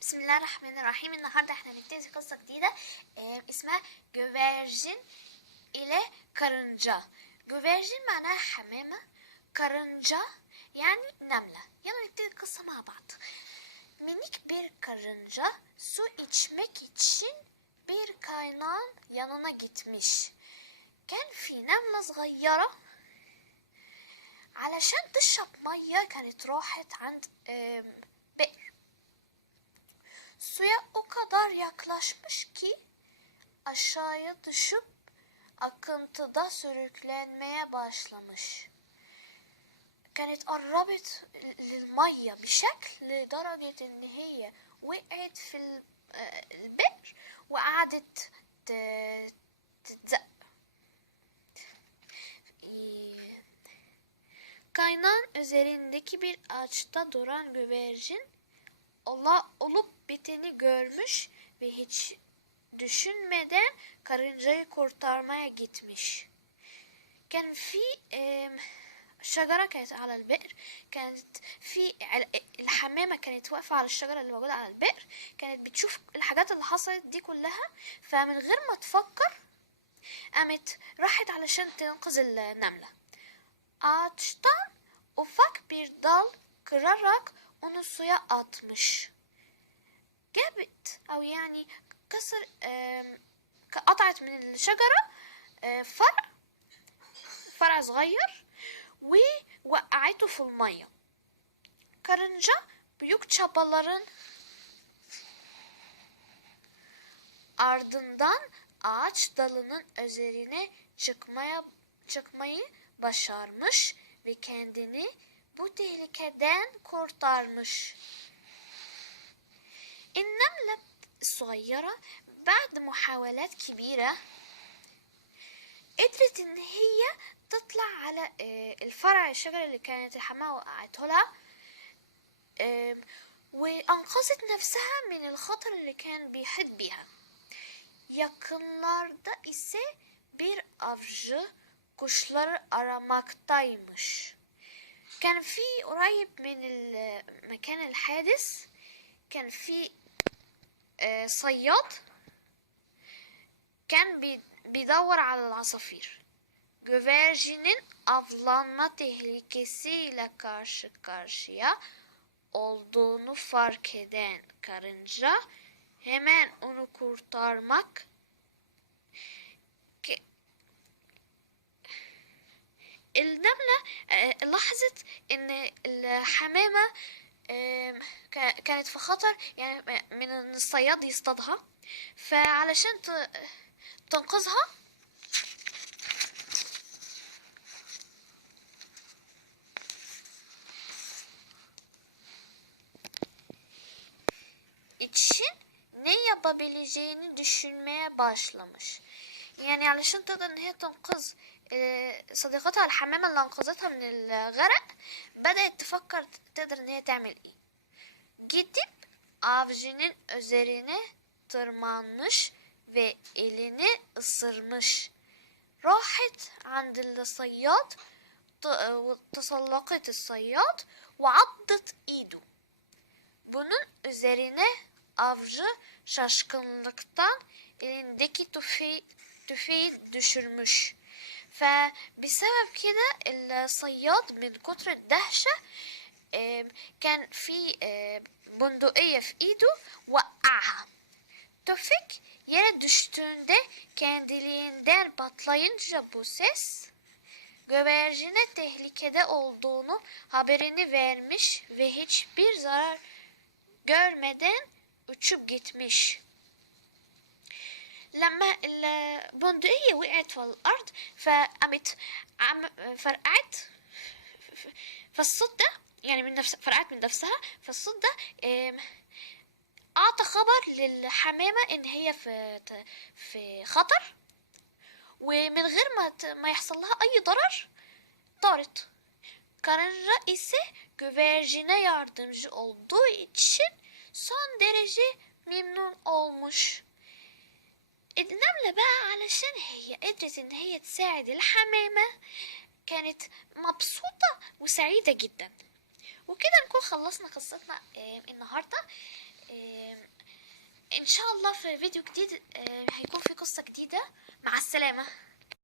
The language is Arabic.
بسم الله الرحمن الرحيم. النهارده إحنا هنبتدي قصة جديدة اسمها جوفيرجين إلى كرنجة جوفيرجين معناها حمامة كرنجة يعني نملة. يلا نبتدي القصة مع بعض. Minik bir karınca su içmek için bir kaynağın yanına gitmiş. كان في نملة صغيرة علشان تشرب مية كانت راحت عند بئر Suya o kadar yaklaşmış ki aşağıya düşüp akıntıda sürüklenmeye başlamış. كانت قربت للمية بشكل لدرجة إن هي وقعت في ال- آه، البئر وقعدت ت- تتزق إيه. Kaynağın üzerindeki bir ağaçta duran güvercin ola, olup biteni görmüş ve hiç düşünmeden karıncayı kurtarmaya gitmiş. كان في شجرة كانت على البئر كانت في الحمامة كانت واقفة على الشجرة اللي موجودة على البئر كانت بتشوف الحاجات اللي حصلت دي كلها فمن غير ما تفكر قامت راحت علشان تنقذ النملة Ağaçtan ufak bir dal kırarak onu suya. جابت أو يعني كسر آم، قطعت من الشجرة آه، فرع فرع صغير ووقعته في المية karınca büyük çabaların ardından ağaç dalının üzerine çıkmaya çıkmayı başarmış ve kendini bu tehlikeden kurtarmış. النملة الصغيرة بعد محاولات كبيرة قدرت إن هي تطلع على آه، الفرع الشجرة اللي كانت الحمامة وقعته لها وأنقذت نفسها من الخطر اللي كان بيحيط بيها Yakınlarda ise bir avcı kuşları aramaktaymış. كان في قريب من مكان الحادث كان في آه، صياد كان بي- بيدور على العصافير. Güvercinin avlanma tehlikesiyle karşı karşıya olduğunu fark eden karınca hemen onu kurtarmak ك- النملة آه، لاحظت ان الحمامة آم، كا- كانت في خطر يعني من ان الصياد يصطادها فعلشان تنقذها için ne yapabileceğini düşünmeye başlamış. يعني علشان تقدر ان هي تنقذ آه، صديقتها الحمامة اللي انقذتها من الغرق بدأت تفكر تقدر ان هي تعمل ايه gidip avcının üzerine tırmanmış ve elini ısırmış. راحت عند الصياد ت- وتسلقت الصياد وعضت ايده. Bunun üzerine avcı şaşkınlıktan elindeki tüfeği, tüfeği düşürmüş. فبسبب كده الصياد من كتر الدهشة آم، كان في آم، بندقية في ايده وقعها. Tüfek yere düştüğünde kendiliğinden patlayınca bu ses güvercine tehlikede olduğunu haberini vermiş ve hiçbir zarar görmeden uçup gitmiş. لما البندقية وقعت في الأرض فقامت عم فرقعت فالصوت ده يعني من نفس فرقعت من نفسها فالصوت ده أعطى خبر للحمامة إن هي في في خطر ومن غير ما ما يحصل لها أي ضرر طارت Karınca ise güvercine yardımcı olduğu için son derece memnun olmuş. النملة بقى علشان هي قدرت إن هي تساعد الحمامة كانت مبسوطة وسعيدة جدا. وكده نكون خلصنا قصتنا النهاردة. إن شاء الله في فيديو جديد هيكون في قصة جديدة. مع السلامة.